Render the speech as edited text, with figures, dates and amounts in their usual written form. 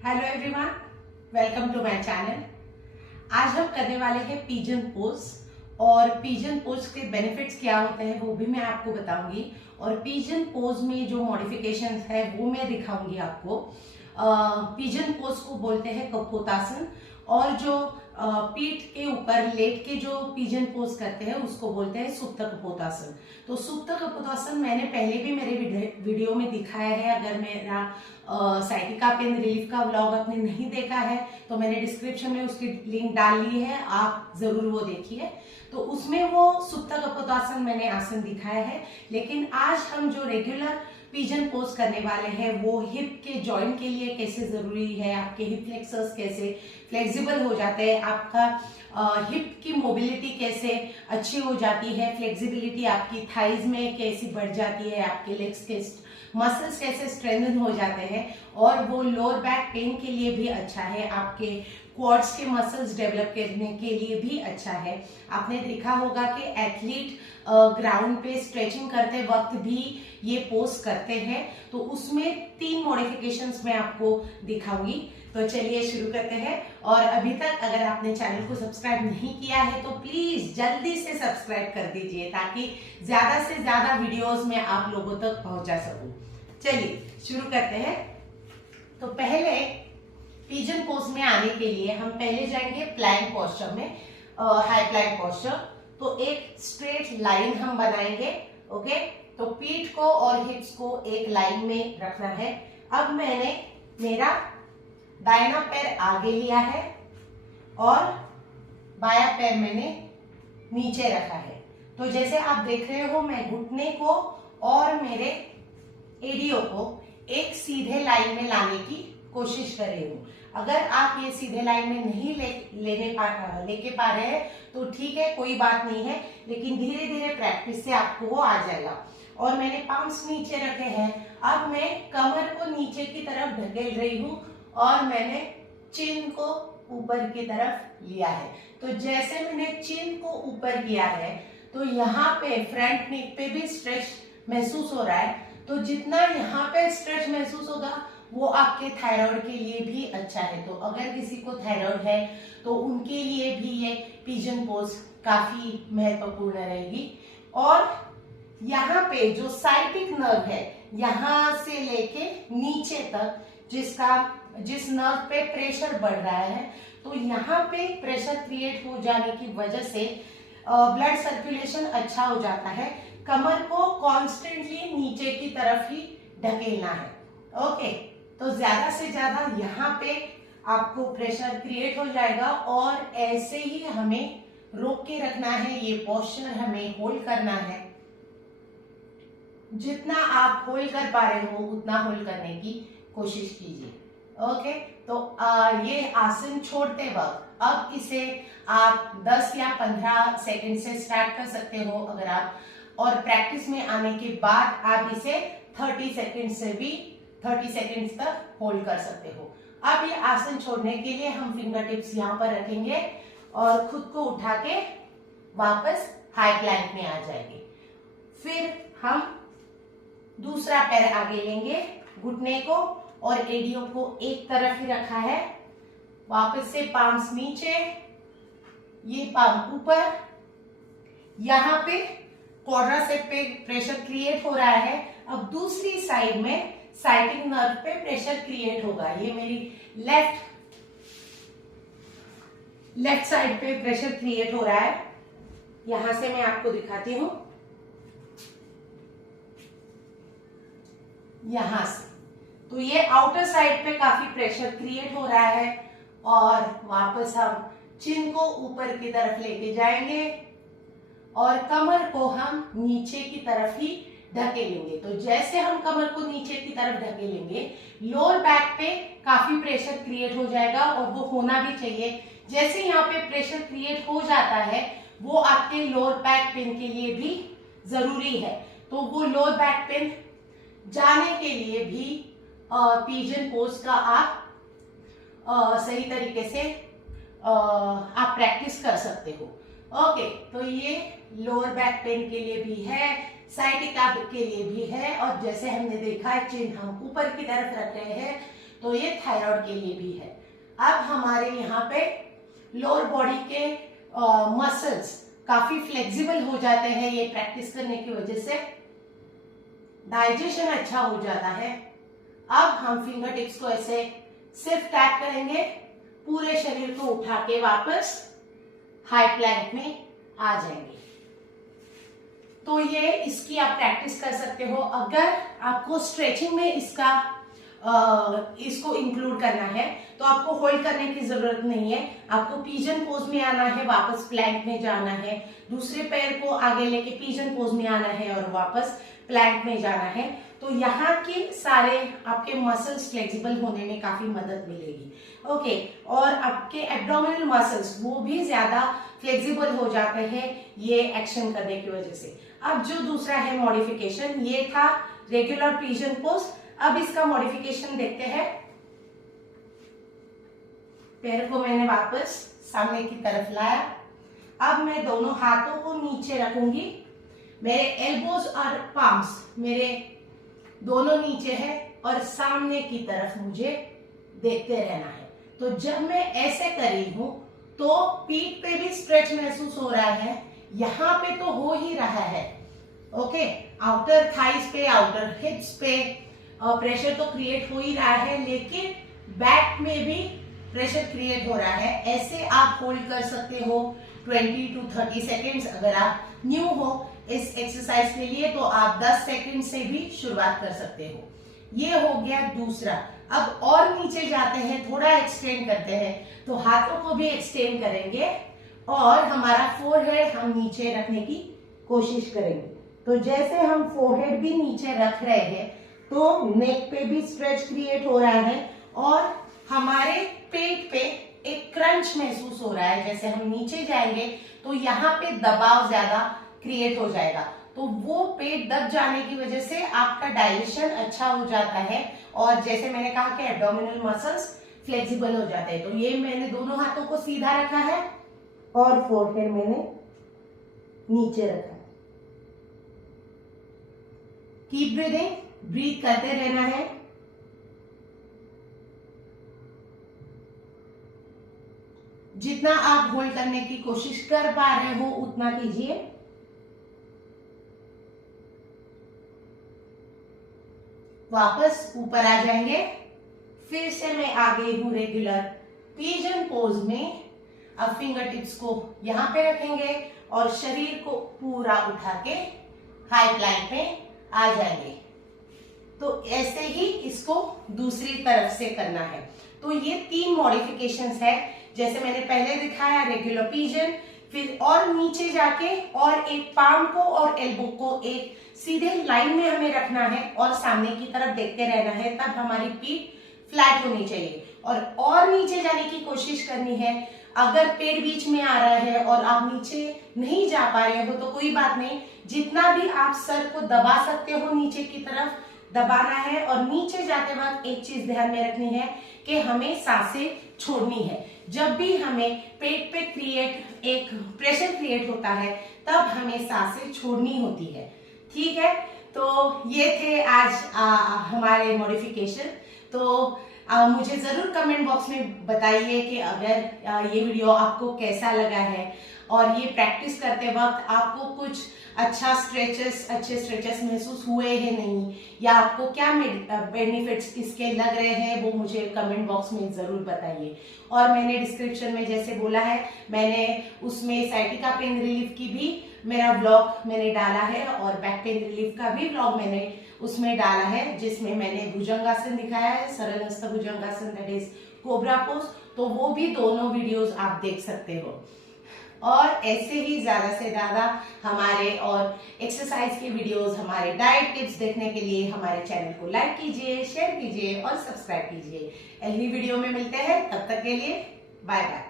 Hello everyone, welcome to my channel. आज हम करने वाले हैं पिजन पोज और पिजन पोज के बेनिफिट्स क्या होते हैं वो भी मैं आपको बताऊंगी और पिजन पोज में जो मॉडिफिकेशंस है वो मैं दिखाऊंगी आपको। पिजन पोज को बोलते हैं कपोतासन और जो पीठ के ऊपर लेट के जो पिजन पोज करते हैं उसको बोलते हैं सुप्त कपोतासन। तो सुप्त कपोतासन मैंने पहले भी मेरे वीडियो में दिखाया है। अगर मेरा साइटिका पेन रिलीफ का व्लॉग आपने नहीं देखा है तो मैंने डिस्क्रिप्शन में उसकी लिंक डाल ली है, आप जरूर वो देखिए। तो उसमें वो सुप्त कपोतासन मैंने आसन दिखाया है, लेकिन आज हम जो रेगुलर पिजन पोज करने वाले हैं वो हिप के जॉइंट के लिए कैसे जरूरी है, आपके हिप फ्लेक्सर्स कैसे फ्लेक्सिबल हो जाते हैं, आपका हिप की मोबिलिटी कैसे अच्छी हो जाती है, फ्लेक्सिबिलिटी आपकी थाइज में कैसी बढ़ जाती है, आपके लेग्स के मसल्स कैसे स्ट्रेंथन हो जाते हैं और वो लोअर बैक पेन के लिए भी अच्छा है, आपके क्वाड्स के मसल्स डेवलप करने के लिए भी अच्छा है। आपने देखा होगा कि एथलीट ग्राउंड पे स्ट्रेचिंग करते वक्त भी ये पोज करते हैं, तो उसमें 3 मॉडिफिकेशंस मैं आपको दिखाऊंगी। तो चलिए शुरू करते हैं। और अभी तक अगर आपने चैनल को सब्सक्राइब नहीं किया है तो प्लीज जल्दी से सब्सक्राइब कर दीजिए ताकि ज्यादा से ज्यादा वीडियोस में आप लोगों तक पहुंचा सकूं। चलिए शुरू करते हैं। तो पहले पिजन पोज में आने के लिए हम पहले जाएंगे प्लैंक पोस्चर में, हाई प्लैंक पोस्चर। तो एक स्ट्रेट लाइन हम बनाएंगे। ओके, तो पीठ को और हिप्स को एक लाइन में रखना है। अब मैंने मेरा दाहिना पैर आगे लिया है और बायां पैर मैंने नीचे रखा है। तो जैसे आप देख रहे हो मैं घुटने को और मेरे एडियो को एक सीधे लाइन में लाने की कोशिश कर रही हूँ। अगर आप ये सीधे लाइन में नहीं लेके पा रहे हैं तो ठीक है, कोई बात नहीं है, लेकिन धीरे धीरे प्रैक्टिस से आपको वो आ जाएगा। और मैंने पाम्स नीचे रखे हैं। अब मैं कमर को नीचे की तरफ ढकेल रही हूँ और मैंने चिन को ऊपर की तरफ लिया है। तो जैसे मैंने चिन को ऊपर किया है तो यहाँ पे फ्रंट नेक पे भी स्ट्रेच महसूस हो रहा है। तो जितना यहाँ पे स्ट्रेच महसूस होगा वो आपके थायराइड के लिए भी अच्छा है। तो अगर किसी को थायराइड है तो उनके लिए भी ये पिजन पोज काफी महत्वपूर्ण रहेगी। और यहाँ पे जो साइटिक नर्व है यहाँ से लेके नीचे तक जिस नर्व पे प्रेशर बढ़ रहा है, तो यहाँ पे प्रेशर क्रिएट हो जाने की वजह से ब्लड सर्कुलेशन अच्छा हो जाता है। कमर को कॉन्स्टेंटली नीचे की तरफ ही ढकेलना है। ओके, तो ज्यादा से ज्यादा यहाँ पे आपको प्रेशर क्रिएट हो जाएगा और ऐसे ही हमें रोक के रखना है। ये पोस्चर हमें होल्ड करना है। जितना आप होल्ड कर पा रहे हो उतना होल्ड करने की कोशिश कीजिए। ओके, तो ये आसन छोड़ते वक्त अब इसे आप 10 या 15 सेकंड से स्टार्ट कर सकते हो अगर आप, और प्रैक्टिस में आने के बाद आप इसे 30 सेकंड्स तक होल्ड कर सकते हो। अब ये आसन छोड़ने के लिए हम फिंगर टिप्स यहाँ पर रखेंगे और खुद को उठा के वापस हाई प्लैंक में आ जाएंगे। फिर हम दूसरा पैर आगे लेंगे, घुटने को और एडियो को एक तरफ ही रखा है। वापस से पाम्स नीचे, ये पाम ऊपर। यहाँ पे क्वाड्रासेप पे प्रेशर क्रिएट हो रहा है। अब दूसरी साइड में साइटिक नर्व पे प्रेशर क्रिएट होगा। ये मेरी लेफ्ट साइड पे प्रेशर क्रिएट हो रहा है। यहां से मैं आपको दिखाती हूं। यहां से तो ये आउटर साइड पे काफी प्रेशर क्रिएट हो रहा है और वापस हम चिन को ऊपर की तरफ लेके जाएंगे और कमर को हम नीचे की तरफ ही ढकेलेंगे। तो जैसे हम कमर को नीचे की तरफ ढकेलेंगे लोअर बैक पे काफी प्रेशर क्रिएट हो जाएगा और वो होना भी चाहिए। जैसे यहाँ पे प्रेशर क्रिएट हो जाता है वो आपके लोअर बैक पेन के लिए भी जरूरी है। तो वो लोअर बैक पेन जाने के लिए भी पिजन पोज का आप सही तरीके से आप प्रैक्टिस कर सकते हो। ओके, तो ये लोअर बैक पेन के लिए भी है, साइटिका के लिए भी है। और जैसे हमने देखा है चिन्ह हम ऊपर की तरफ रख रहे हैं तो ये थायराइड के लिए भी है। अब हमारे यहाँ पे लोअर बॉडी के मसल्स काफी फ्लेक्सिबल हो जाते हैं ये प्रैक्टिस करने की वजह से, डाइजेशन अच्छा हो जाता है। अब हम फिंगर टिप्स को ऐसे सिर्फ टैप करेंगे, पूरे शरीर को उठा के वापस हाई प्लैंक में आ जाएंगे। तो ये इसकी आप प्रैक्टिस कर सकते हो। अगर आपको स्ट्रेचिंग में इसको इंक्लूड करना है तो आपको होल्ड करने की जरूरत नहीं है, आपको पिजन पोज में आना है, वापस प्लैंक में जाना है, दूसरे पैर को आगे लेके पिजन पोज में आना है और वापस प्लैंक में जाना है। तो यहाँ के सारे आपके मसल्स फ्लेक्सिबल होने में काफी मदद मिलेगी। ओके, और आपके एब्डोमिनल मसल्स वो भी ज्यादा फ्लेक्सिबल हो जाते हैं ये एक्शन करने की वजह से। अब जो दूसरा है मॉडिफिकेशन, ये था रेगुलर पिजन पोज। अब इसका मॉडिफिकेशन देखते हैं। पैर को मैंने वापस सामने की तरफ लाया। अब मैं दोनों हाथों को नीचे रखूंगी, मेरे एल्बोज और पाम्स मेरे दोनों नीचे है और सामने की तरफ मुझे देखते रहना है। तो जब मैं ऐसे करी हूं तो पीठ पे भी स्ट्रेच महसूस हो रहा है, यहाँ पे तो हो ही रहा है। ओके, आउटर थाइस पे, आउटर हिप्स पे प्रेशर तो क्रिएट हो ही रहा है, लेकिन बैक में भी प्रेशर क्रिएट हो रहा है। ऐसे आप होल्ड कर सकते हो 20 to 30 सेकेंड्स। अगर आप न्यू हो इस एक्सरसाइज के लिए तो आप 10 सेकेंड से भी शुरुआत कर सकते हो। ये हो गया दूसरा। अब और नीचे जाते हैं, थोड़ा एक्सटेंड करते हैं, तो हाथों को भी एक्सटेंड करेंगे और हमारा फोरहेड हम नीचे रखने की कोशिश करेंगे। तो जैसे हम फोरहेड भी नीचे रख रहे हैं तो नेक पे भी स्ट्रेच क्रिएट हो रहा है और हमारे पेट पे एक क्रंच महसूस हो रहा है। जैसे हम नीचे जाएंगे तो यहाँ पे दबाव ज्यादा क्रिएट हो जाएगा, तो वो पेट दब जाने की वजह से आपका डाइजेशन अच्छा हो जाता है और जैसे मैंने कहा कि एब्डोमिनल मसल्स फ्लेक्सिबल हो जाते हैं। तो ये मैंने दोनों हाथों को सीधा रखा है और फोरहेड मैंने नीचे रखा है। कीप ब्रीदिंग, ब्रीथ करते रहना है। जितना आप होल्ड करने की कोशिश कर पा रहे हो उतना कीजिए। वापस ऊपर आ जाएंगे। फिर से मैं आ गई हूं रेगुलर पिजन पोज में। अब फिंगर टिप्स को यहां पे रखेंगे और शरीर को पूरा उठा के हाई प्लैंक में आ जाएंगे। तो ऐसे ही इसको दूसरी तरफ से करना है। तो ये 3 मॉडिफिकेशंस है, जैसे मैंने पहले दिखाया रेगुलर पिजन, फिर और नीचे जाके और एक पाम को और एल्बो को एक सीधे लाइन में हमें रखना है और सामने की तरफ देखते रहना है, तब हमारी पीठ फ्लैट होनी चाहिए। और नीचे जाने की कोशिश करनी है। अगर पेट बीच में आ रहा है और आप नीचे नहीं जा पा रहे हो तो कोई बात नहीं, जितना भी आप सर को दबा सकते हो नीचे की तरफ दबाना है। और नीचे जाते वक्त एक चीज ध्यान में रखनी है कि हमें सांसें छोड़नी है। जब भी हमें पेट पे एक प्रेशर क्रिएट होता है तब हमें सांसें छोड़नी होती है। ठीक है, तो ये थे आज हमारे मॉडिफिकेशन। तो मुझे जरूर कमेंट बॉक्स में बताइए कि अगर ये वीडियो आपको कैसा लगा है और ये प्रैक्टिस करते वक्त आपको कुछ अच्छे स्ट्रेचेस महसूस हुए हैं नहीं, या आपको क्या बेनिफिट्स इसके लग रहे हैं, वो मुझे कमेंट बॉक्स में जरूर बताइए। और मैंने डिस्क्रिप्शन में जैसे बोला है, मैंने उसमें साइटिका पेन रिलीफ की भी मेरा ब्लॉग मैंने डाला है और बैक पेन रिलीफ का भी ब्लॉग मैंने उसमें डाला है, जिसमें मैंने भुजंगासन दिखाया है, सरल हस्त भुजंगासन, दैट इज कोबरा पोज। तो वो भी दोनों वीडियोस आप देख सकते हो। और ऐसे ही ज्यादा से ज्यादा हमारे और एक्सरसाइज के वीडियोस, हमारे डाइट टिप्स देखने के लिए हमारे चैनल को लाइक कीजिए, शेयर कीजिए और सब्सक्राइब कीजिए। अगली वीडियो में मिलते हैं, तब तक के लिए बाय बाय।